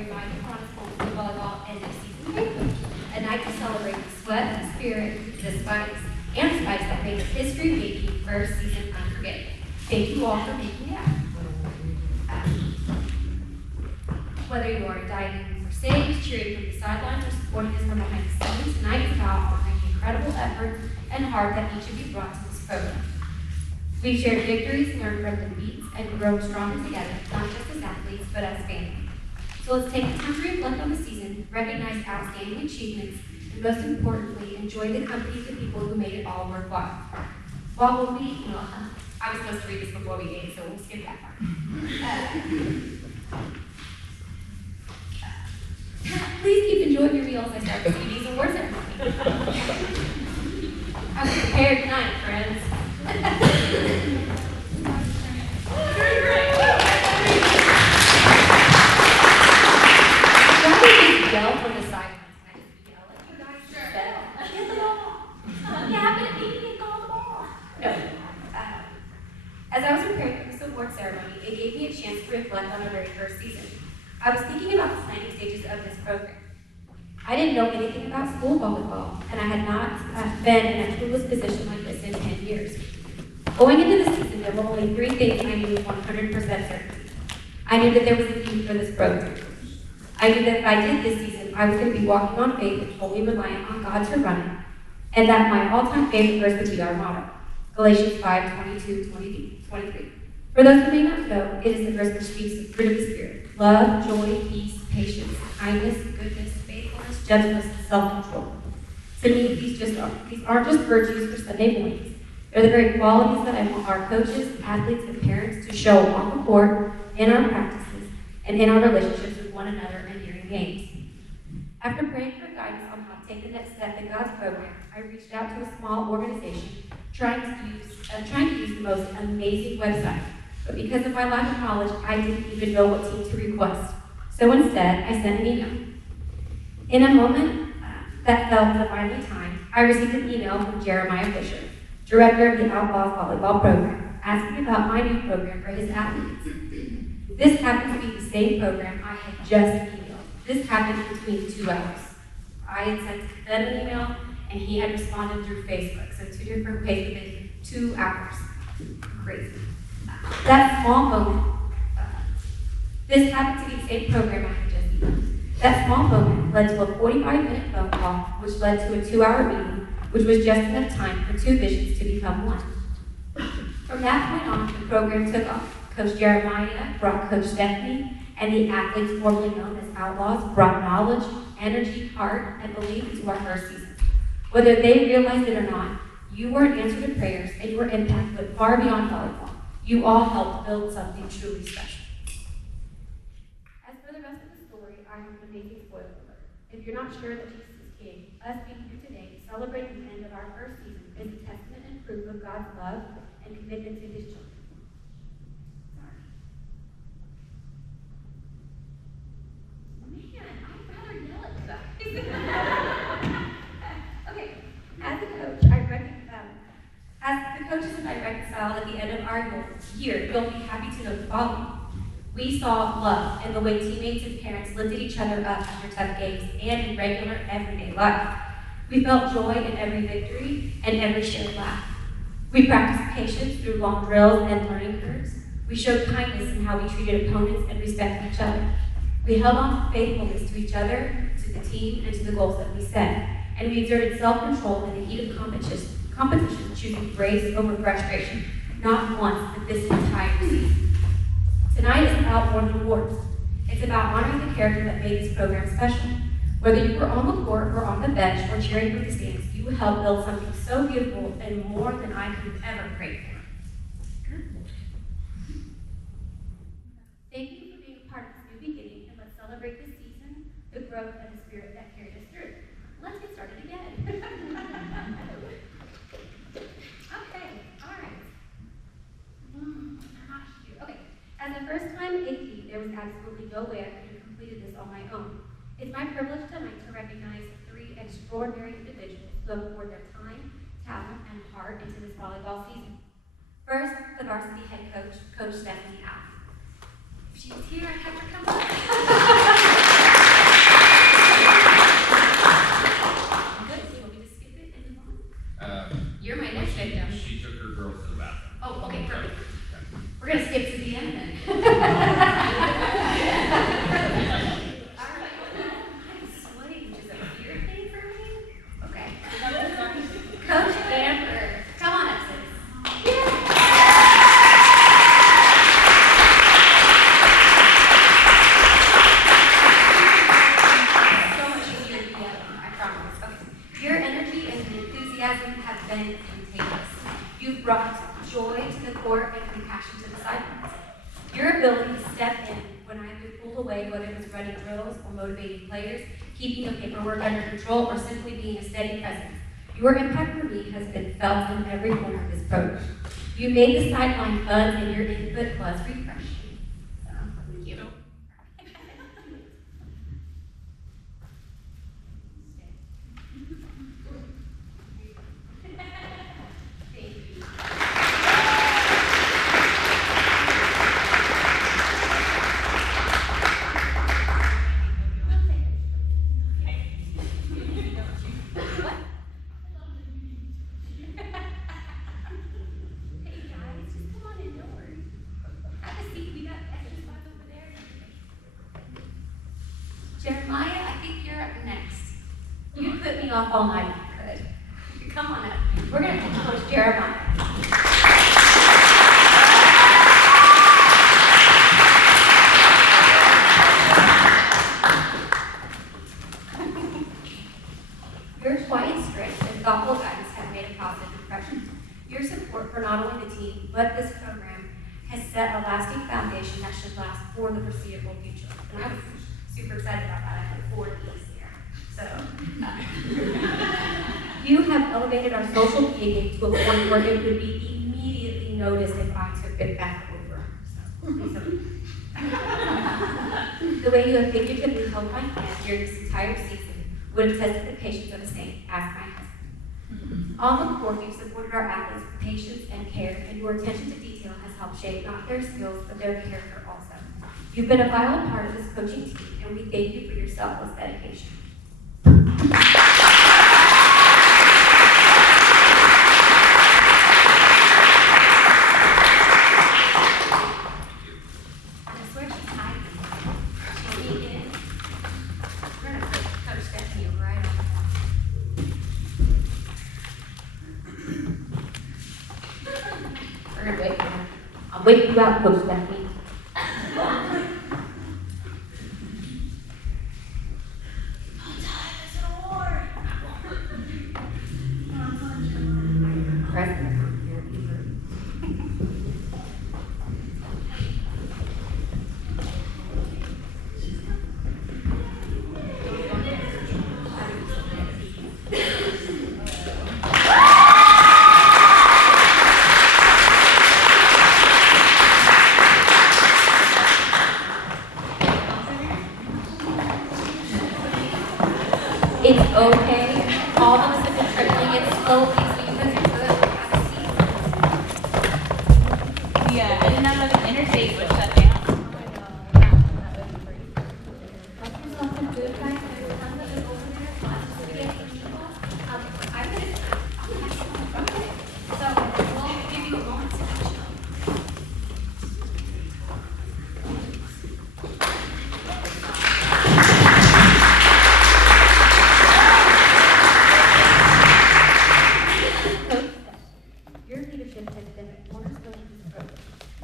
February, my Chronicles of Volleyball and the season head coach, a night to celebrate the sweat, the spirit, the spikes that made this history-making first season unforgettable. Thank you all for making it happen. Whether you are diving for saves, cheering from the sidelines, or supporting us from behind the scenes, tonight is about honoring the incredible effort and heart that each of you brought to this program. We've shared victories, learned from defeats, and grown stronger together, not just as athletes, but as family. So let's take the time to reflect on the season, recognize outstanding achievements, and most importantly, enjoy the company of the people who made it all worthwhile. While I was supposed to read this before we ate, so we'll skip that part. Please keep enjoying your meals as our MMP Awards Night. I'm prepared tonight, friends. Yell from the sidelines. I just yell at you guys. Sure. Get the ball. You happen to beat me and call the ball. No. As I was preparing for this award ceremony, it gave me a chance to reflect on our very first season. I was thinking about the planning stages of this program. I didn't know anything about school volleyball, and I had not been in a clueless position like this in 10 years. Going into the season, there were only 3 things I knew with 100% certainty. I knew that there was a need for this program. I knew that if I did this season, I was going to be walking on faith and totally reliant on God to run it, and that my all-time favorite verse would be our motto, Galatians 5:22-23. For those who may not know, it is the verse which speaks of the fruit of the Spirit: love, joy, peace, patience, kindness, goodness, faithfulness, gentleness, and self-control. To me, these aren't just virtues for Sunday mornings. They're the very qualities that I want our coaches, athletes, and parents to show on the court, in our practices, and in our relationships with one another and during games. After praying for guidance on how to take the next step in God's program, I reached out to a small organization trying to use the most amazing website. But because of my lack of knowledge, I didn't even know what team to request. So instead, I sent an email. In a moment that felt divinely timed, I received an email from Jeremiah Fisher, director of the Outlaws Volleyball Program, asking about my new program for his athletes. This happened to be the same program I had just emailed. This happened between 2 hours. I had sent them an email, and he had responded through Facebook. So 2 different ways within 2 hours. Crazy. That small moment, this happened to be the same program I had just emailed. That small moment led to a 45-minute phone call, which led to a 2-hour meeting, which was just enough time for 2 visions to become one. From that point on, the program took off. Coach Jeremiah brought Coach Stephanie, and the athletes formerly known as Outlaws brought knowledge, energy, heart, and belief into our first season. Whether they realized it or not, you were an answer to prayers, and your impact went far beyond volleyball. You all helped build something truly special. As for the rest of the story, I have an amazing spoiler alert. If you're not sure that Jesus is King, us being here today to celebrate the end of our first season is a testament and proof of God's love and commitment to his children. Okay, as the coaches and I reconciled at the end of our year, you'll be happy to know the following. We saw love in the way teammates and parents lifted each other up after tough games and in regular, everyday life. We felt joy in every victory and every shared laugh. We practiced patience through long drills and learning curves. We showed kindness in how we treated opponents and respected each other. We held on to faithfulness to each other, to the team, and to the goals that we set. And we exerted self-control in the heat of competition, choosing grace over frustration, not once, but this entire season. Tonight is about more than awards. It's about honoring the character that made this program special. Whether you were on the court or on the bench or cheering from the stands, you helped build something so beautiful and more than I could have ever prayed for. Thank you for being a part of this new beginning, and let's celebrate this season, the growth, and the spirit that carried us through. Let's get started again. Okay, all right. Okay, as a first-time AP, there was absolutely no way I could have completed this on my own. It's my privilege tonight to recognize 3 extraordinary individuals who have poured their time, talent, and heart into this volleyball season. First, the varsity head coach, Coach Stephanie Al. If she was here, I'd have her come up. We're going to skip to the end then. I'm sweating, which is a weird thing for me. Okay. Coach Amber, come on up, sis. So much easier to be out, I promise. Okay. Your energy and enthusiasm have been contagious. You've brought joy to the court and compassion to the sidelines. Your ability to step in when either pulled away, whether it was running drills or motivating players, keeping the paperwork under control, or simply being a steady presence. Your impact for me has been felt in every corner of this program. You made the sideline fun, and your input was refreshing. So, thank you. Jeremiah, I think you're up next. You put me off all night if you could. Come on up. We're going to Coach Jeremiah. Your quiet strength and thoughtful guidance have made a positive impression. Your support for not only the team, but this program has set a lasting foundation that should last for the foreseeable future. And I was super excited about that. I had 4 E's there. So, you have elevated our social media game to a point where it would be immediately noticed if I took it back over. So, the way you have figuratively held my hand during this entire season would have tested the patience of a saint, as my husband. On the court, you've supported our athletes with patience and care, and your attention to detail has helped shape not their skills, but their character also. You've been a vital part of this coaching team, and we thank you for your selfless dedication. I swear she's hiding. She's sneaking in. We're going to put Coach Stephanie right on that. We're going to wait for her. I'll wait you out, Coach Stephanie. It's okay. All of us have been tripling it slowly, so you guys are good. Yeah, I didn't know that the interface was shut down.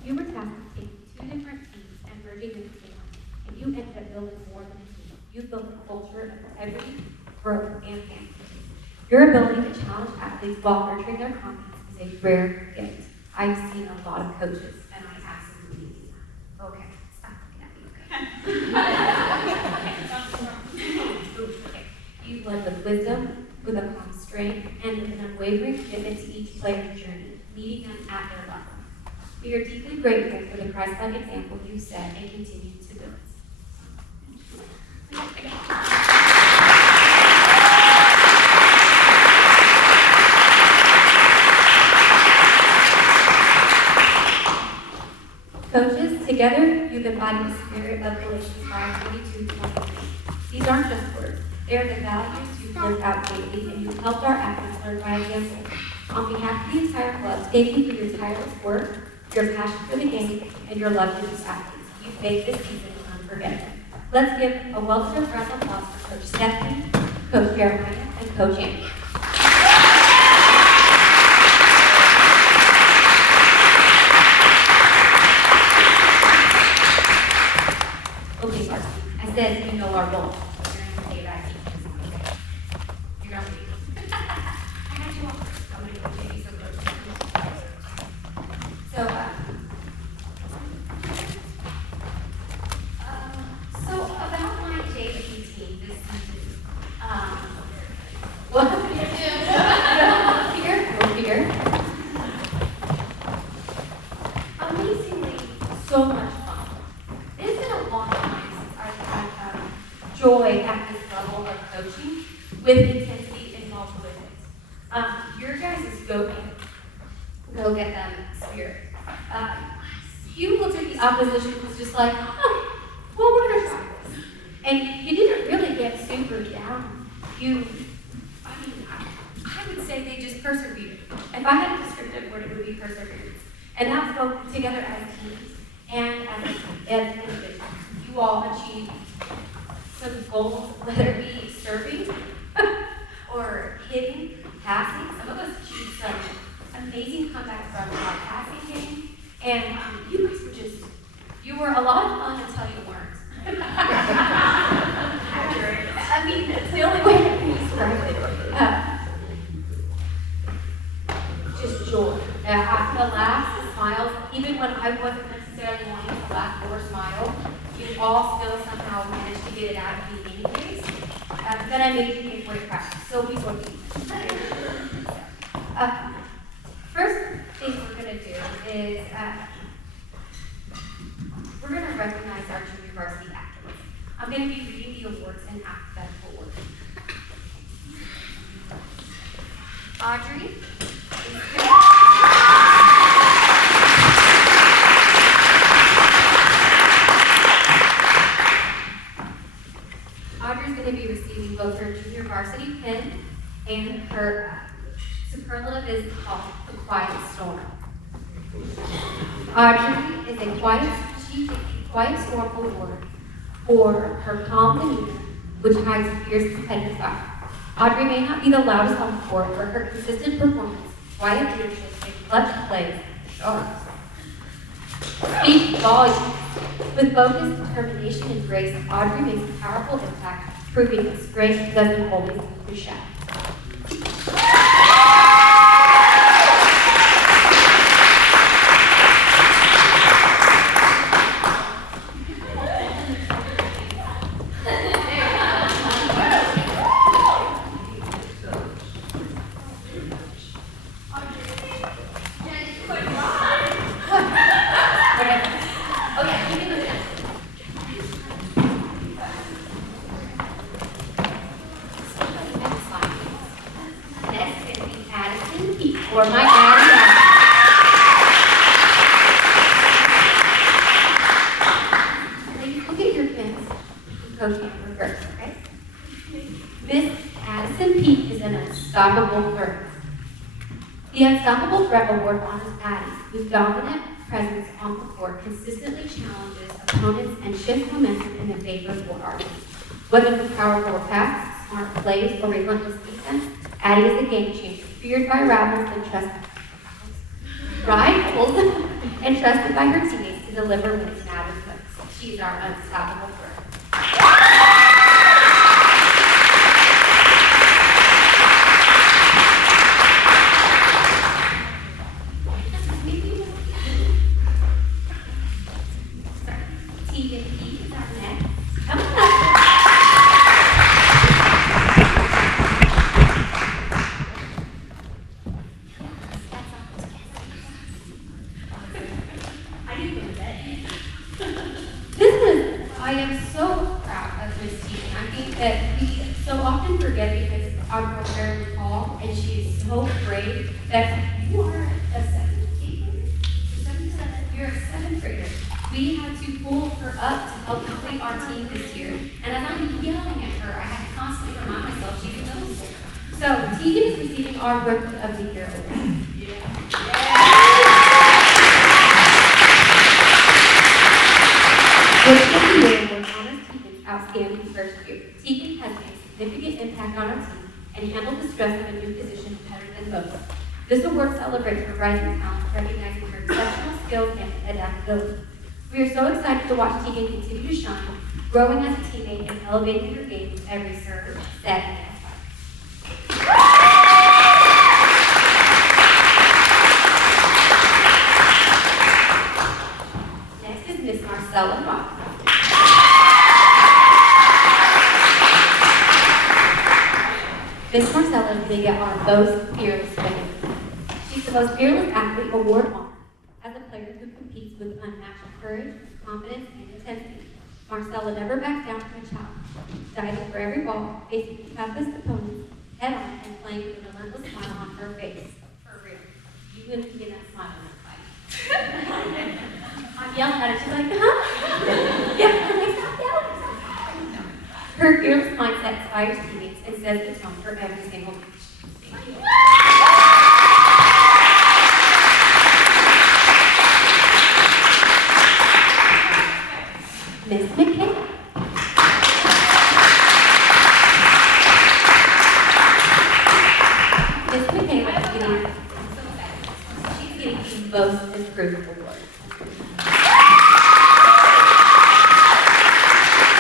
You were tasked with taking 2 different teams and merging them into one, and you ended up building more than a team. You built a culture of integrity, growth, and family. Your ability to challenge athletes while nurturing their confidence is a rare gift. I've seen a lot of coaches, and I absolutely need that. Okay, stop looking at me, okay? You've led with wisdom, with a calm strength, and with an unwavering commitment to each player's journey, meeting them at their level. We are deeply grateful for the Christ-like example you set and continue to build. Coaches, together you've embodied the spirit of Galatians 5:22-23. These aren't just words. They are the values you've lived out daily, and you've helped our athletes learn by example. On behalf of the entire club, thank you for your tireless work, your passion for the game, and your love for these athletes. You've made this season unforgettable. Let's give a well-deserved round of applause for Coach Stephanie, Coach Jeremiah, and Coach Andy. Okay, Varsity, I said you know our role. You're going to say that. You're going to leave. I got you all. I'm going to go Jamie, so close. So about my JV team this season, well, here. Amazingly, so much fun. It's been a long time since I've had joy at this level of coaching with intensity involved with it. Your guys' go get them spirit. You looked at the opposition and was just like, oh, well, we're going to try this. And you didn't really get super down. I would say they just persevered. If I had a descriptive word, it would be perseverance. And that's both together as teams and as individuals. You all achieved some goals, whether it be serving or hitting, passing. Some of us achieved some amazing comebacks from our passing game. And you guys were you were a lot of fun until you weren't. I mean, that's the only way I can describe it. Just joy. The laughs, the smiles, even when I wasn't necessarily wanting to laugh or smile, you all still somehow managed to get it out of me anyways. Then I made you make great practice. So we will be. First thing we're going to do is we're going to recognize our junior varsity athletes. I'm going to be reading the awards in alphabetical order. Audrey. Audrey's going to be receiving both her junior varsity pin and her superlative is called the Quiet Storm. Audrey is a Quiet Storm Award for her calm demeanor, which hides fierce competitive fire. Audrey may not be the loudest on the court, but her consistent performance, quiet leadership, and clutch plays speak volumes. With focus, determination, and grace, Audrey makes a powerful impact, proving that strength doesn't always be shallow. Or my daddy. Ladies, look at your pins. Coach in reverse, okay? Miss Addison Peak is an unstoppable threat. The Unstoppable Threat Award honors Addie, whose dominant presence on the court consistently challenges opponents and shifts momentum in their favor for our team. Whether through powerful attacks, smart plays, or relentless defense, Addie is a game changer, feared by rivals and trusted by her teammates to deliver wins and added points. She's our unstoppable threat. Mmp is our next. Come on up. I am so proud of this team. I think that we so often forget because our girl Erin Paul, and she is so brave that you are a you're a seventh grader. We had to pull her up to help complete our team this year. And as I'm yelling at her, I have to constantly remind myself she's a middle schooler. So Tegan is receiving our Rookie of the Year award. Yeah. Rookie of the Year Award honors Tegan's outstanding first year. Tegan has made a significant impact on our team and handled the stress of a new position better than most. This award celebrates her rising talent, recognizing her exceptional skills and adaptability. We are so excited to watch Tegan continue to shine, growing as a teammate and elevating her game with every serve, set, and fight. Next is Miss Marcella Mock. Miss Marcella is going to get our most fearless winner. She's the most fearless athlete award honor as a player who competes with unmatched courage, confidence, and intensity. Marcella never backs down from a challenge, diving for every ball, facing the toughest opponents head on, and playing with a relentless smile on her face. For real. You wouldn't get that smile in that fight. I'm yelling at her, she's like, huh? Yeah, stop yelling. Her fearless mindset inspires teammates and sets the tone for every single match. Thank you. Miss McKay. Miss McKay she's getting the most improved award.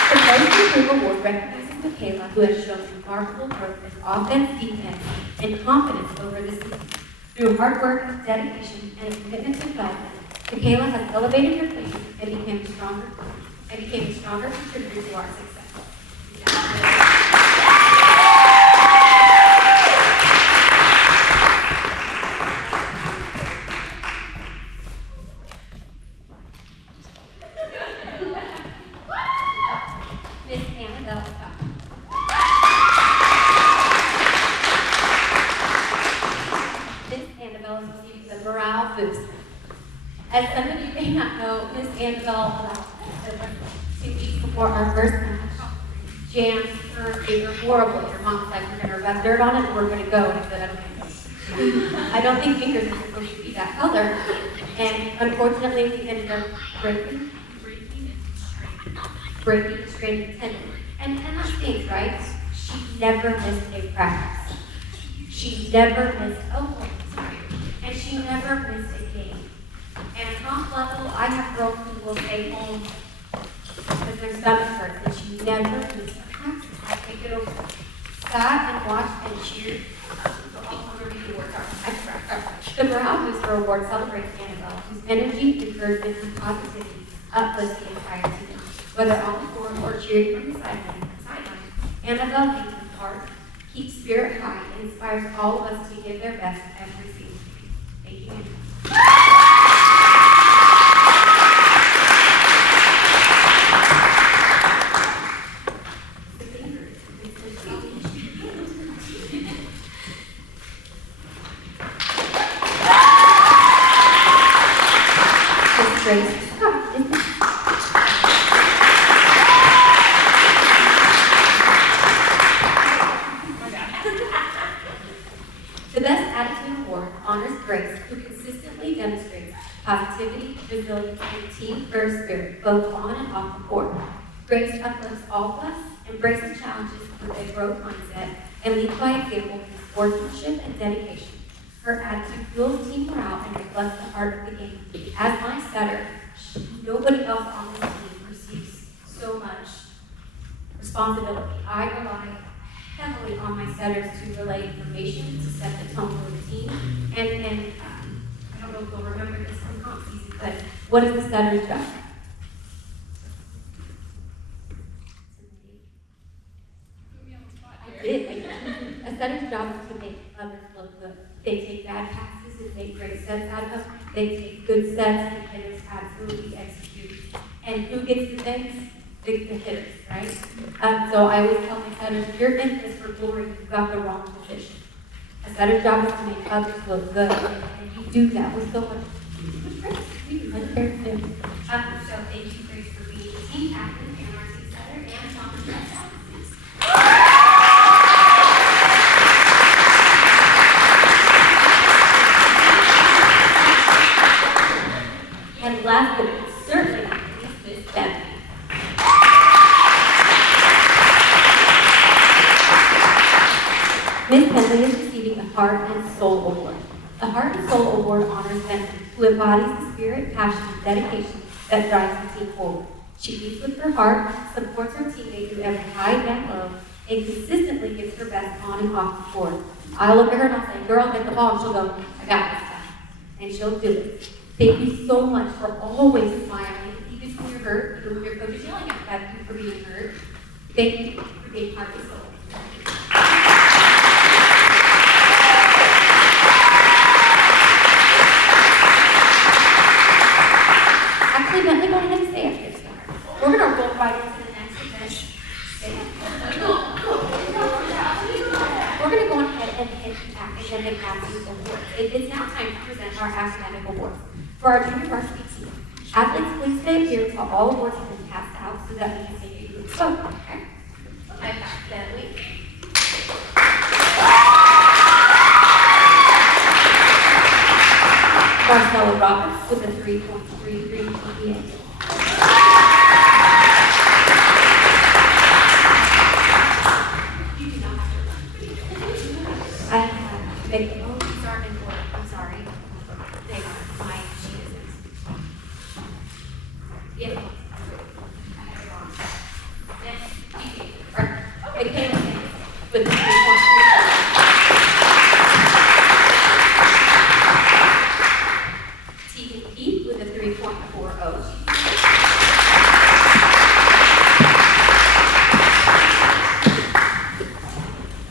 The Most Improved Award recognizes Michaela, who has shown remarkable growth in offense, defense, and confidence over the season. Through hard work, dedication, and a commitment to development, Michaela has elevated her game and became a stronger contributor to our success. As some of you may not know, Miss Annabelle, 2 weeks before our first match, jammed her finger horribly. Her mom's like, we're going to rub dirt on it and we're going to go. And I said, okay. I don't think fingers are supposed to be that color. And unfortunately, we ended up breaking the straining tendon. And that stinks, right? She never missed a practice. She never missed and she never missed a game. And at top level, I have girls who will stay home because their stomach hurts, and she never missed a practice. I take it over. Sat and watched and cheered. The Morale Booster Award celebrates Annabelle, whose energy, encouragement, and positivity uplifts the entire team. Whether on the court or cheering from the sideline, Annabelle leads with heart, keeps spirit high, and inspires all of us to give their best every season. Thank you. The Best Attitude Award honors Grace, who consistently demonstrates positivity, resilience, and team-first spirit, both on and off the court. Grace uplifts all of us, embraces challenges with a growth mindset, and leads by example through sportsmanship and dedication. Her attitude fuels team morale and reflects the heart of the game. As my setter, nobody else on this team receives so much responsibility. I rely heavily on my setters to relay information, to set the tone for the team, and I don't know if you'll remember this from comp season, but what is the setter's job? I did. A setter's job is to make others look good. They take bad passes and make great sets out of them. They take good sets and hitters absolutely execute. And who gets the thanks? The hitters, right? So I always tell my setters, if you're in this for glory, you've got the wrong position. A setter's job is to make others look good, and you do that with so much grace. So thank you, Grace, for being the team captain and our team setter and Thomas Brett. And last but certainly not least, Miss Bethany. McKinley is receiving the Heart and Soul Award. The Heart and Soul Award honors Bentley, who embodies the spirit, passion, and dedication that drives the team forward. She leads with her heart, supports her teammates through every high and low, and consistently gives her best on and off the court. I'll look at her and I'll say, girl, get the ball, and she'll go, I got this stuff. And she'll do it. Thank you so much for always smiling, even when you're hurt, even when your coach is yelling at you for being hurt. Thank you for being part of the soul. Actually, Bentley, go ahead and stay up here, sweetheart. We're going to roll right into the next event. Stay up. We're going to go ahead and hit the academic athletes awards. It's now time to present our academic awards. For our junior varsity team, athletes, please stay up here until all awards have been passed out so that we can take you to the vote. Okay? I've got Bentley. Marcella Roberts with a 3.33 GPA. You do not have to run. I have Vicky. Oh, these aren't in order. I'm sorry. They are. My sheet isn't. Yeah. I have it wrong. Then GPA. Or Michaela with a 3.33. With a 3.40.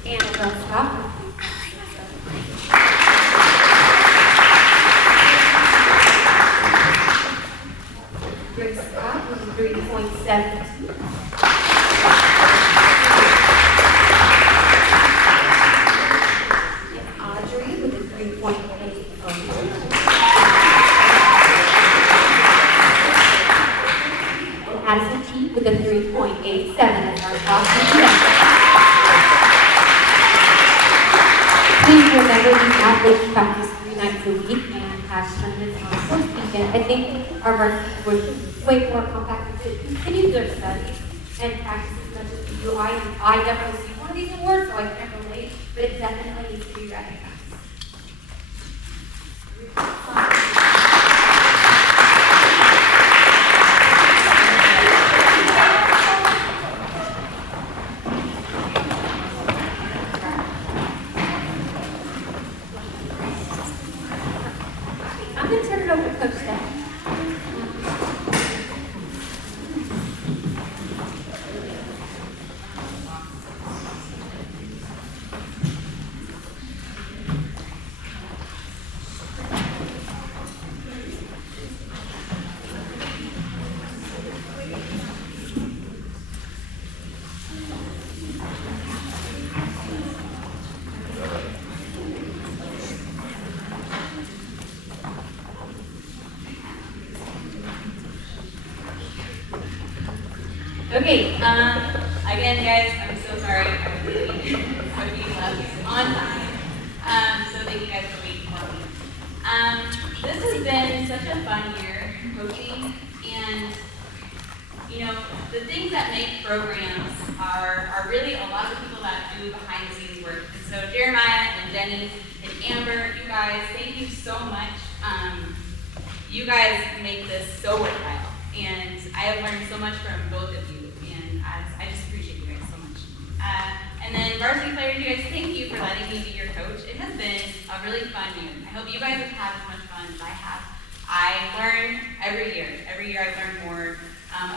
Annabelle Scott with 3.72. Rick Scott with a 3.72. And Audrey with a 3.80. Addison T with a 3.87 as our top student. Please remember these athletes practice 3 nights a week and have tournaments on the first weekend. I think our varsity was way more compacted to continue their studies and practice as much as we do. I definitely see one of these awards, so I can't relate, but it definitely needs to be recognized. I'm going to turn it over to Coach Steph. Okay, again, guys, I'm so sorry. I was being left on time. So thank you guys for waiting for me. This has been such a fun year coaching, and you know, the things that make programs are really a lot of the people that do behind the scenes work. And so Jeremiah and Jenny and Amber, you guys, thank you so much. You guys make this so worthwhile, and I have learned so much from both of you, and I just appreciate you guys so much. And then varsity players, you guys, thank you for letting me be your coach. It has been a really fun year. I hope you guys have had as much fun as I have. I learn every year. Every year I learn more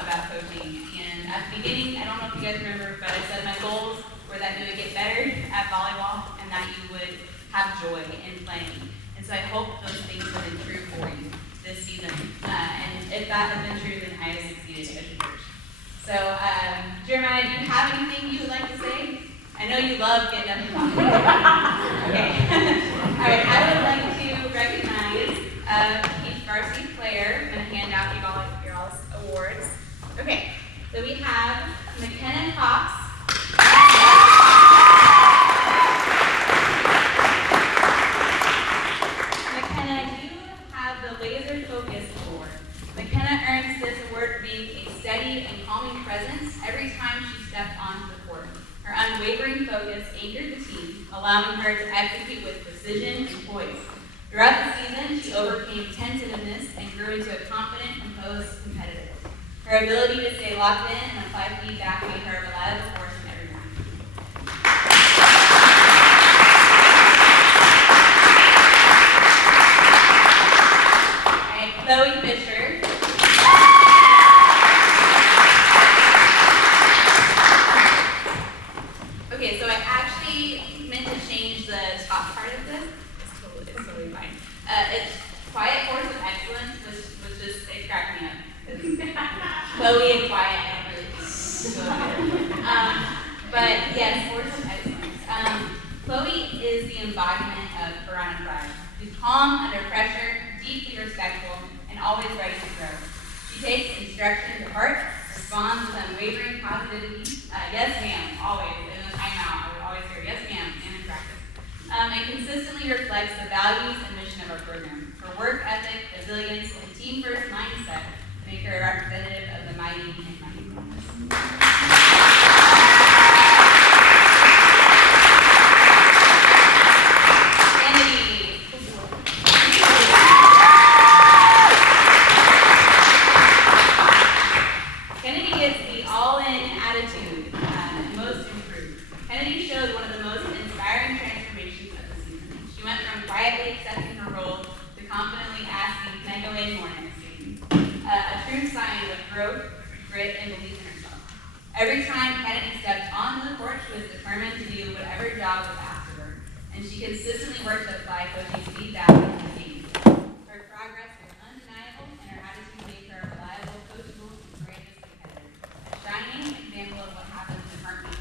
about coaching. And at the beginning, I don't know if you guys remember, but I said my goals were that you would get better at volleyball and that you would have joy in playing. And so I hope those things have been true for you this season. And if that has been true, then I have succeeded as a coach. So, Jeremiah, do you have anything you would like to say? I know you love getting up and talking. Okay. All right, I would like to recognize each varsity player. I'm going to hand out your all's awards. Okay, so we have McKenna Cox. Laser Focus Award. McKenna earns this award for being a steady and calming presence every time she stepped onto the court. Her unwavering focus anchored the team, allowing her to execute with precision and poise. Throughout the season, she overcame tentativeness and grew into a confident, composed competitor. Her ability to stay locked in and apply feedback made her a reliable force in every round. All right, Chloe Fisher. Okay, so I actually meant to change the top part of this. It's totally fine. It's quiet force of excellence, which was just, it cracked me up. Chloe and quiet, I don't really think so. But yes, force of excellence. Chloe is the embodiment of Piranha Pride. She's calm under pressure, deeply respectful, and always ready to grow. She takes instruction to heart, responds with unwavering positivity. Yes, ma'am, always. In the timeout, I would always hear yes, ma'am, and in practice. And consistently reflects the values and mission of our program. Her work ethic, resilience, and team-first mindset make her a representative of the mighty and mighty ones. Kennedy. Kennedy gets the all-in attitude, most improved. Kennedy showed one of the most inspiring transformations of the season. She went from quietly accepting her role to confidently asking, "Can I go in more next week?" A true sign of growth, grit, and belief in herself. Every time Kennedy stepped onto the court, she was determined to do whatever job was asked of her, and she consistently worked to apply coaching feedback into the game. Her progress was undeniable, and her attitude made her a reliable, coachable, and courageous competitor. A shining example of what happens in heartbeat.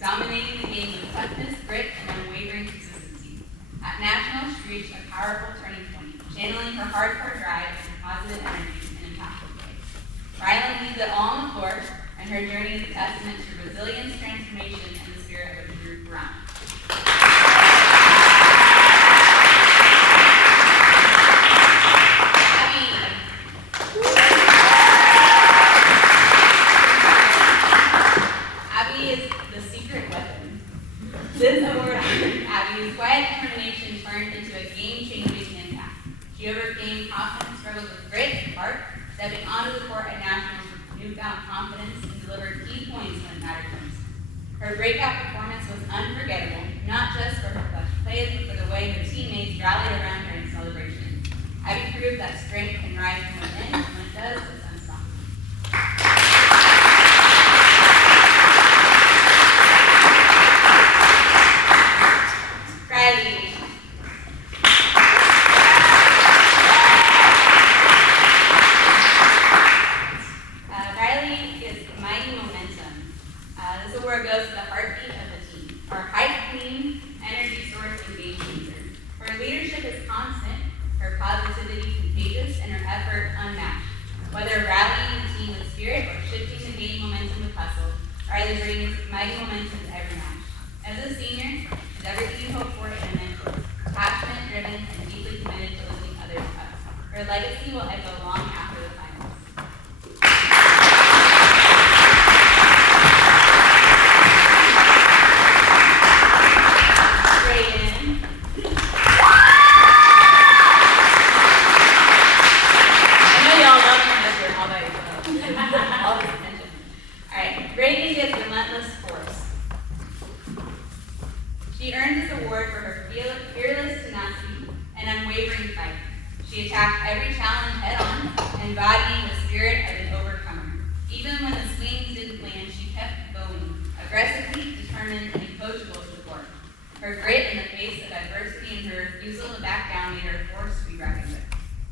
Dominating the game with toughness, grit, and unwavering consistency. At Nationals, she reached a powerful turning point, channeling her hardcore drive into positive energy and impactful ways. Rylan leaves it all on the floor, and her journey is a testament to resilience, transformation, and the spirit of a true Brown. This award honored Abby's quiet determination turned into a game-changing impact. She overcame confidence struggles with grit and heart, stepping onto the court at Nationals with newfound confidence and delivered key points when it mattered most. Her breakout performance was unforgettable, not just for her clutch plays, but for the way her teammates rallied around her in celebration. Abby proved that strength can rise from within, and when it does, it's unstoppable. Whether rallying the team with spirit or shifting the game momentum with hustle, Riley brings mighty momentum to every match. As a senior, she's everything you hope for in a mentor, passionate, driven, and deeply committed to lifting others up. Her legacy will echo long after the finals. She earned this award for her fearless tenacity and unwavering fight. She attacked every challenge head-on, embodying the spirit of an overcomer. Even when the swings didn't land, she kept going, aggressively, determined, and coachable to the court. Her grit in the face of adversity and her refusal to back down made her a force to be reckoned with.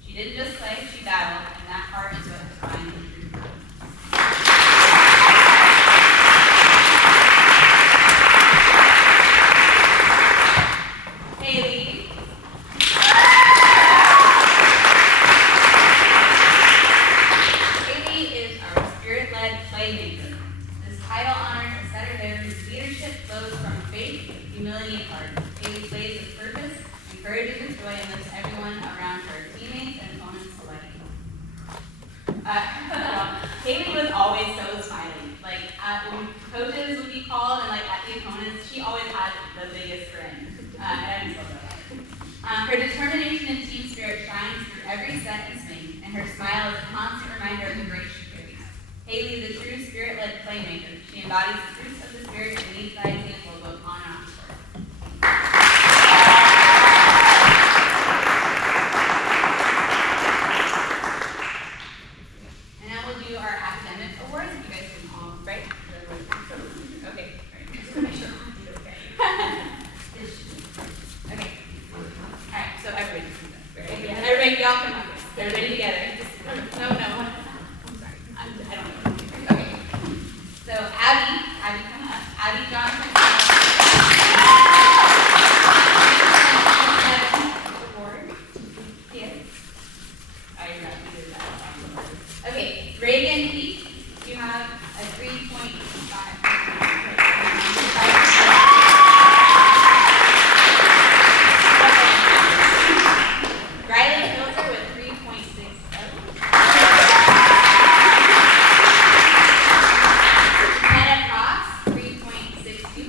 She didn't just play, she battled, and that heart is what defined the true girl. Spirit-led playmaker. This title honors a setter there whose leadership flows from faith, humility, and heart. Haley plays with purpose, encourages with joy, and lifts everyone around her, teammates and opponents alike. Haley was always so smiling. Like, when coaches would be called and like at the opponents, she always had the biggest grin. And I just love that. Her determination and team spirit shines through every set and swing, and her smile is a constant reminder of the grace she carries. Haley is a true spirit-led playmaker. She embodies the fruits of the spirit and leads by example both on and off the court. And now we'll do our academic awards. You guys can all, right? Okay. Just to make sure I'll do okay. Okay. All right. So everybody just do that. Right? Yeah. Everybody, y'all come up. Everybody together. No. I'm sorry. I don't know. Okay. So Abby, come up. Abby Johnson. Award. Yes. I got to do that. Okay. Reagan Heath, you have a 3.5. Riley Filter with 3.60. Hannah Cox, 3.62.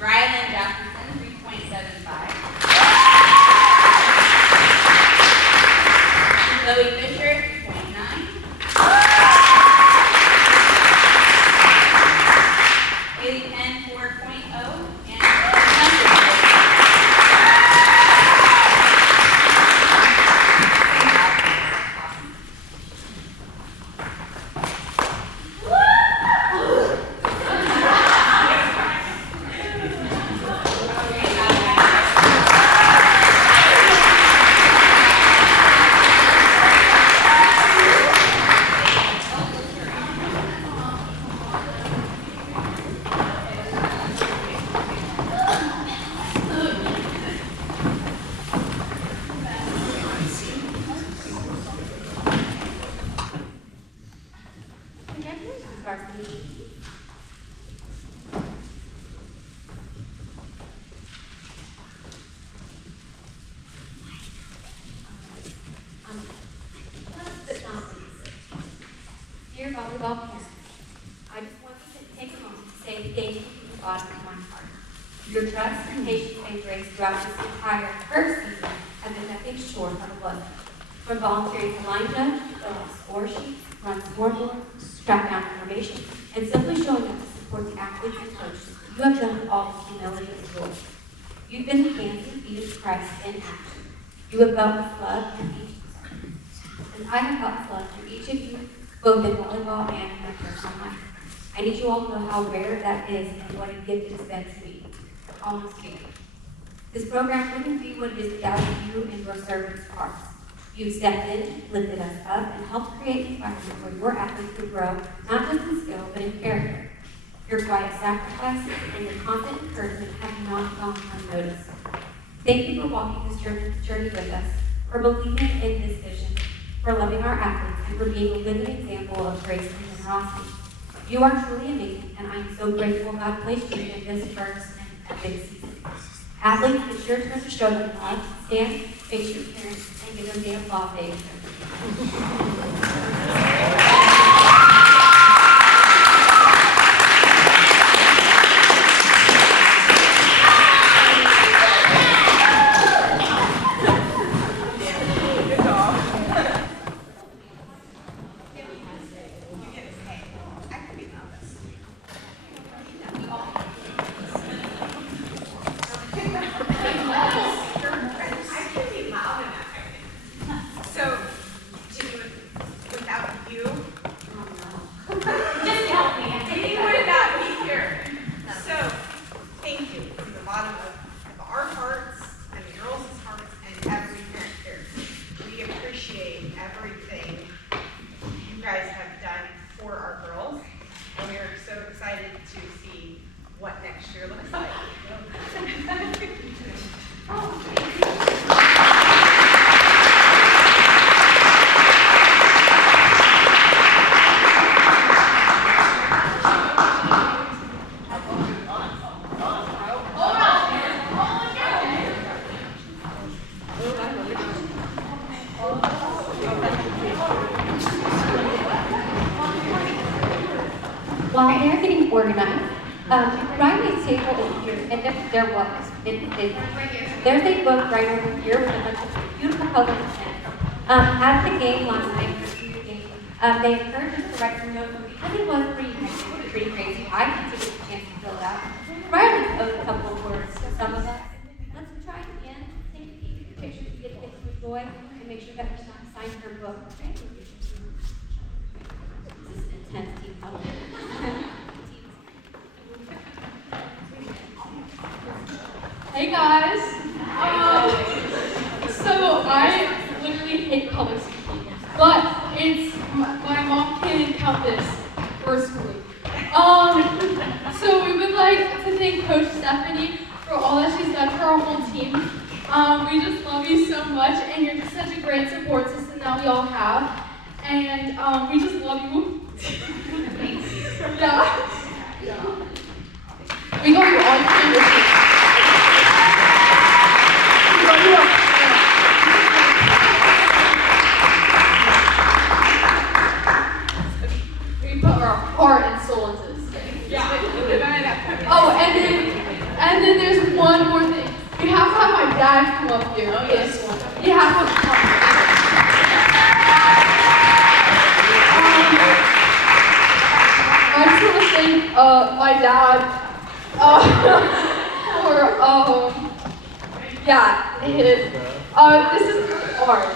Rylan Jefferson, 3.75. Chloe Fisher, 3.9. Haley Penn, 4.0. And Congratulations, Varsity. Dear volleyball parents, I just want to take a moment to say thank you from the bottom of my heart. Your trust, patience, and grace throughout this entire first season have been nothing short of a blessing. From volunteering to line judge, fill out score sheets, run scoreboard, track down information, and simply showing up to support the athletes and coaches, you have done it all with humility and joy. You've been the hands and feet of Christ in action. You have felt His love in each of us. And I have felt His love through each of you, both in volleyball and in my personal life. I need you all to know how rare that is and what a gift it has been to me. Almost here. This program wouldn't be what it is without you and your servants' hearts. You've stepped in, lifted us up, and helped create an environment where your athletes can grow, not just in skill, but in character. Your quiet sacrifices and your constant encouragement have not gone unnoticed. Thank you for walking this journey with us, for believing in this vision, for loving our athletes, and for being a living example of grace and generosity. You are truly amazing, and I am so grateful God placed you in this first and epic season. Athletes, it's your turn to show them love. Stand, face your parents, and give them the applause they deserve. while they're getting organized, Riley's table is here, and if there was, there's a book right over here with a bunch of beautiful colors and pens. At the game last night, the senior game, they encouraged us to write some notes, but because it was pretty crazy, I didn't take a chance to fill it out. Riley owed a couple of words to some of us. Let's try it again. Take a peek at the pictures to get some joy, and make sure that we sign her book. Okay? This is an intense team huddle. Hey guys, so I literally hate public speaking, but it's my mom can count this forcefully. So we would like to thank Coach Stephanie for all that she's done for our whole team. We just love you so much, and you're just such a great support system that we all have, and we just love you. Yeah. We got you all your we put our heart and soul into this thing. Yeah. Oh, and then there's one more thing. We have to have my dad come up here. Oh, yes. You have to come. I just want to thank my dad for yeah, this is hard.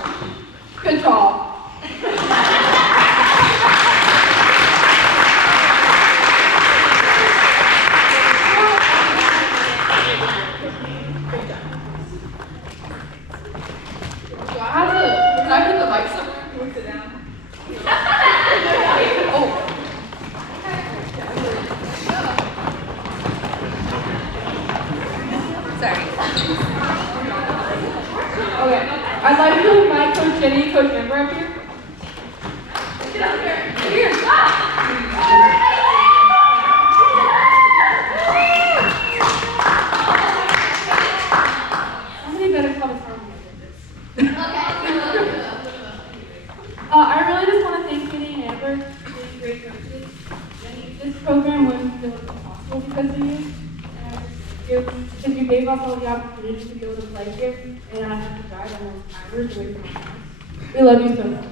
Good job. Can I put the mic somewhere? Can we sit down? Oh. Sorry. Okay. I'd like to invite Coach Jenny and Coach Amber up here. Get up here. Come here. Somebody better come from me. I really just want to thank Jenny and Amber for being great coaches. Jenny, this program wouldn't feel possible because of you. Because you gave us all the opportunity to be able to play here, and I have to drive almost hours away from my house. We love you so much.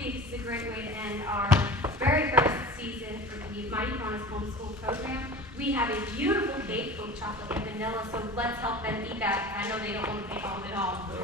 think this is a great way to end our very first season for the Mighty Promise Homeschool Program. We have a beautiful cake full of chocolate and vanilla, so let's help them eat that. I know they don't want to take all of it home.